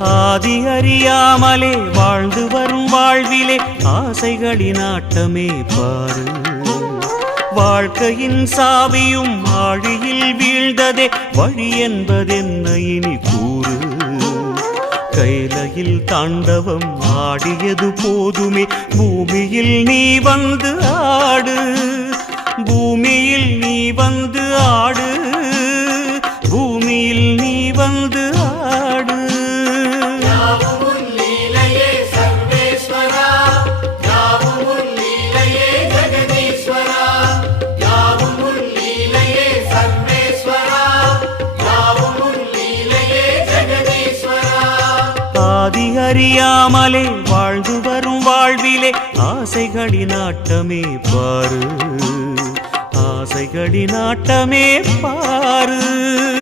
ஆதி அறியாமலே வாழ்ந்து வரும் வாழ்விலே ஆசைகளின் ஆட்டமே பாரு. வாழ்க்கையின் சாவியும் ஆழியில் வீழ்ந்ததே வழி என்பதென்ன இனி கூறு. கைலையில் தாண்டவம் ஆடியது போதுமே பூமியில் நீ வந்து ஆடு. பூமியில் நீ வந்து ஆடு. பூமியில் நீ வந்து ஆடு. ஆதி அறியாமலே வாழ்ந்து வரும் வாழ்விலே ஆசைகளின் ஆட்டமே பாரு. ஆசைகளின் ஆட்டமே பாரு.